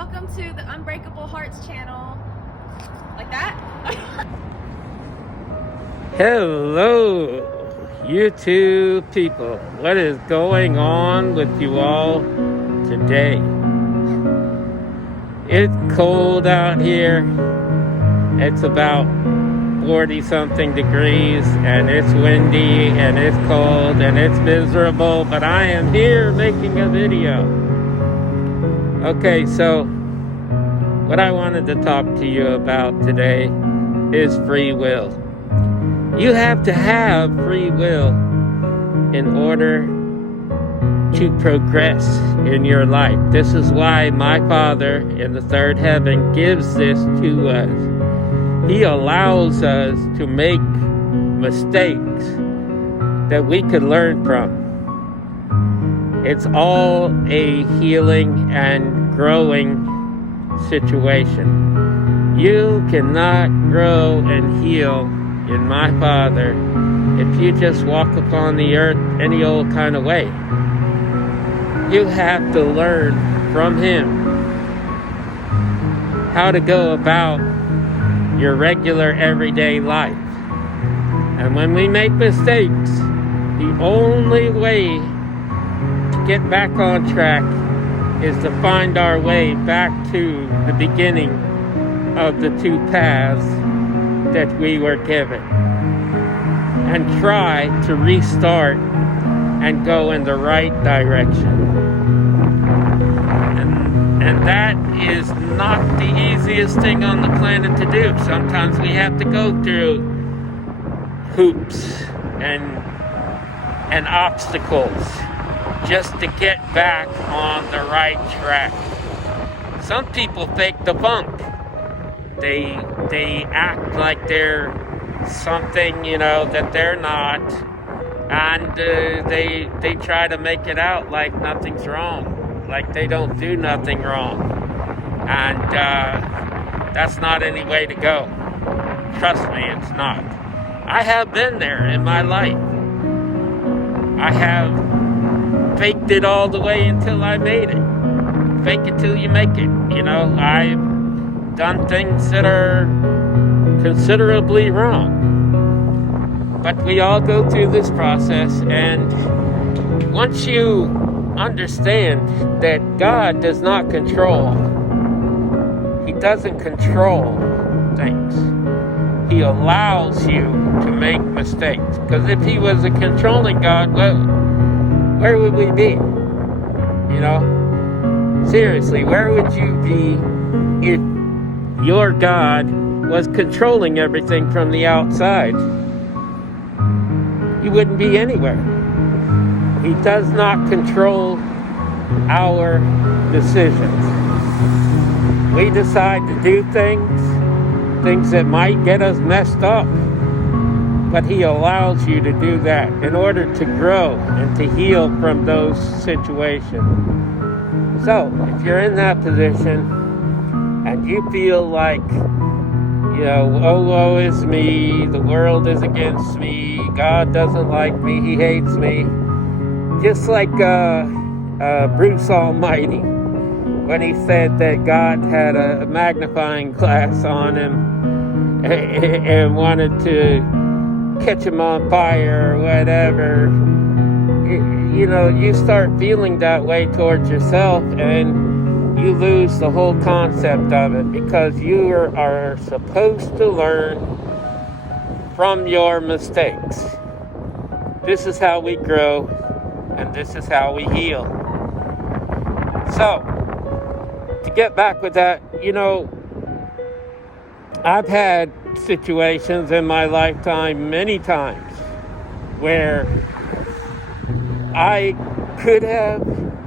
welcome to the Unbreakable Hearts channel. Like that? Hello, YouTube people. What is going on with you all today? It's cold out here. It's about 40 something degrees and it's windy and it's cold and it's miserable, but I am here making a video. Okay, so what I wanted to talk to you about today is free will. You have to have free will in order to progress in your life. This is why my Father in the third heaven gives this to us. He allows us to make mistakes that we could learn from. It's all a healing and growing situation. You cannot grow and heal in my Father if you just walk upon the earth any old kind of way. You have to learn from Him how to go about your regular everyday life. And when we make mistakes, the only way to get back on track is to find our way back to the beginning of the two paths that we were given and try to restart and go in the right direction. And that is not the easiest thing on the planet to do. Sometimes we have to go through hoops and obstacles just to get back on the right track. Some people fake the funk. They act like they're something, that they're not, and they try to make it out like nothing's wrong, like they don't do nothing wrong, and that's not any way to go. Trust me, it's not. I have been there in my life. I have faked it all the way until I made it. Fake it till you make it. I've done things that are considerably wrong. But we all go through this process, and once you understand that God does not control, He doesn't control things. He allows you to make mistakes. Because if He was a controlling God, where would we be? Seriously, where would you be if your God was controlling everything from the outside? You wouldn't be anywhere. He does not control our decisions. We decide to do things that might get us messed up, but He allows you to do that in order to grow and to heal from those situations. So, if you're in that position and you feel like, oh, woe is me, the world is against me, God doesn't like me, He hates me, just like Bruce Almighty, when he said that God had a magnifying glass on him and wanted to catch him on fire or whatever. You start feeling that way towards yourself, and you lose the whole concept of it, because you are supposed to learn from your mistakes. This is how we grow, and this is how we heal. So, to get back with that, I've had situations in my lifetime many times where I could have,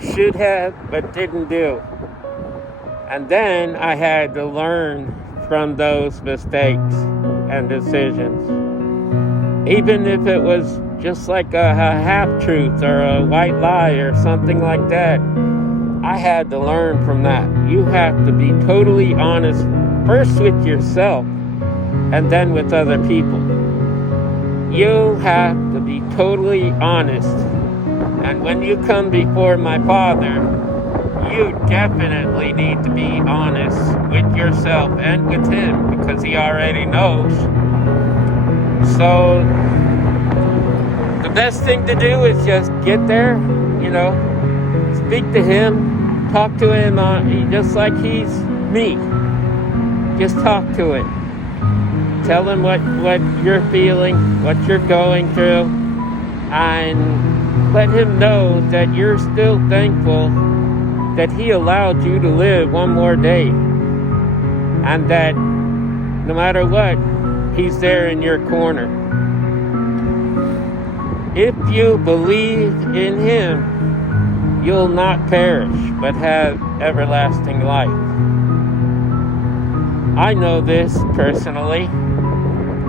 should have, but didn't do. And then I had to learn from those mistakes and decisions. Even if it was just like a half-truth or a white lie or something like that, I had to learn from that. You have to be totally honest, first with yourself and then with other people. You have to be totally honest. And when you come before my Father, you definitely need to be honest with yourself and with him because he already knows. So the best thing to do is just get there, speak to him, talk to him just like he's me. Just talk to him. Tell him what you're feeling, what you're going through, and let him know that you're still thankful that he allowed you to live one more day, and that no matter what, he's there in your corner. If you believe in him, you'll not perish, but have everlasting life. I know this personally.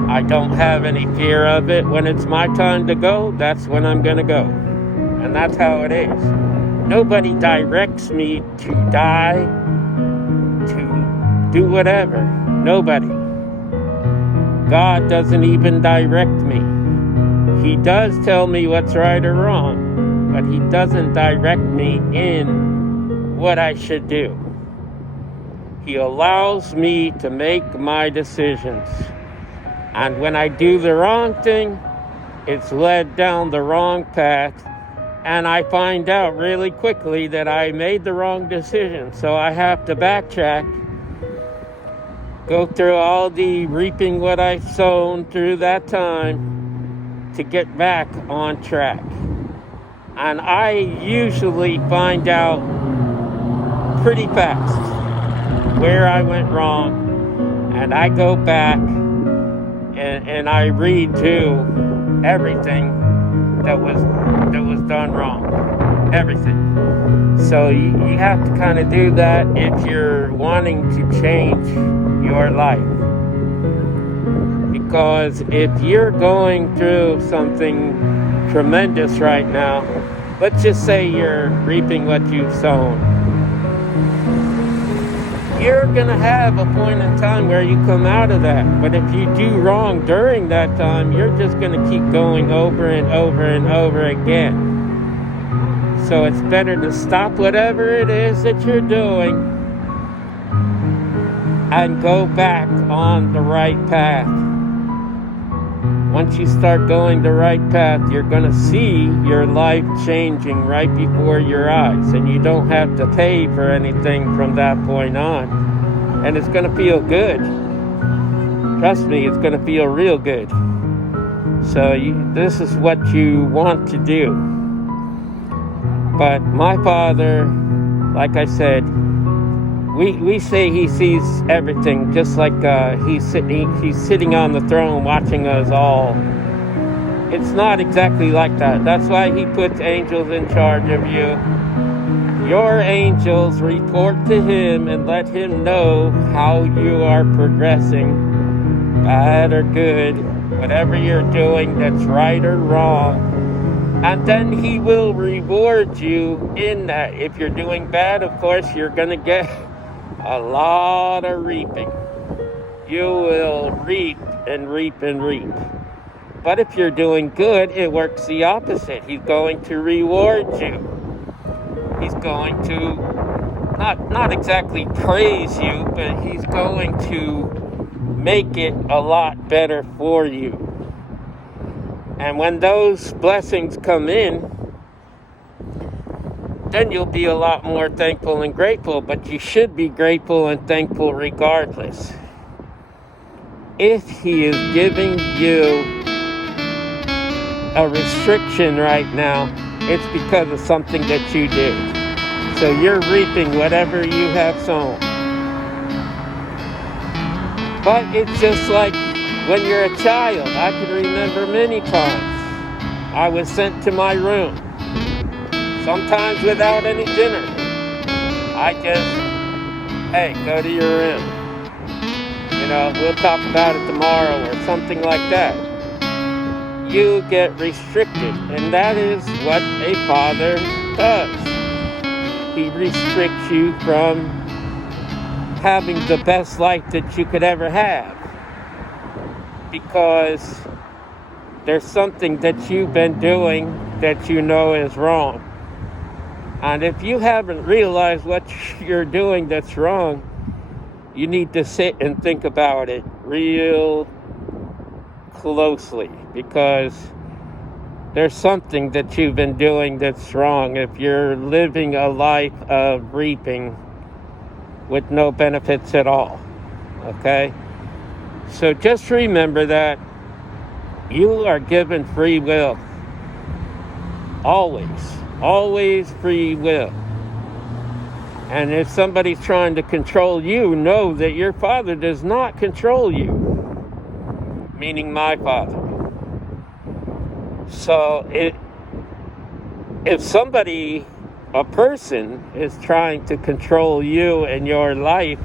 I don't have any fear of it. When it's my time to go, that's when I'm going to go. And that's how it is. Nobody directs me to die, to do whatever. Nobody. God doesn't even direct me. He does tell me what's right or wrong, but he doesn't direct me in what I should do. He allows me to make my decisions. And when I do the wrong thing, it's led down the wrong path. And I find out really quickly that I made the wrong decision. So I have to backtrack, go through all the reaping what I've sown through that time to get back on track. And I usually find out pretty fast where I went wrong. And I go back and I redo everything that was done wrong. Everything. So you have to kind of do that if you're wanting to change your life. Because if you're going through something tremendous right now, let's just say you're reaping what you've sown. You're going to have a point in time where you come out of that. But if you do wrong during that time, you're just going to keep going over and over and over again. So it's better to stop whatever it is that you're doing and go back on the right path. Once you start going the right path, you're going to see your life changing right before your eyes, and you don't have to pay for anything from that point on. And it's going to feel good. Trust me, it's going to feel real good. So this is what you want to do. But my Father, like I said, we say he sees everything, just like he's sitting on the throne watching us all. It's not exactly like that. That's why he puts angels in charge of you. Your angels report to him and let him know how you are progressing, bad or good, whatever you're doing that's right or wrong. And then he will reward you in that. If you're doing bad, of course, you're going to get a lot of reaping. You will reap and reap and reap. But if you're doing good, it works the opposite. He's going to reward you. He's going to not exactly praise you, but he's going to make it a lot better for you. And when those blessings come in, then you'll be a lot more thankful and grateful, but you should be grateful and thankful regardless. If he is giving you a restriction right now, it's because of something that you did. So you're reaping whatever you have sown. But it's just like when you're a child. I can remember many times I was sent to my room, sometimes without any dinner. I just, hey, go to your room. We'll talk about it tomorrow or something like that. You get restricted, and that is what a father does. He restricts you from having the best life that you could ever have, because there's something that you've been doing that you know is wrong. And if you haven't realized what you're doing that's wrong, you need to sit and think about it real closely, because there's something that you've been doing that's wrong if you're living a life of reaping with no benefits at all. Okay? So just remember that you are given free will. Always free will. And if somebody's trying to control you, know that your Father does not control you, meaning my Father. So if somebody, a person, is trying to control you and your life,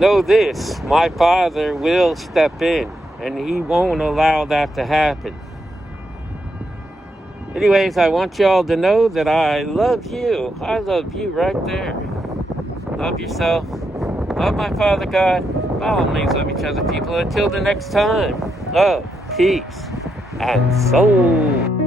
know this: my Father will step in, and He won't allow that to happen. Anyways, I want y'all to know that I love you. I love you right there. Love yourself. Love my Father God. By all means, love each other, people. Until the next time, love, peace, and soul.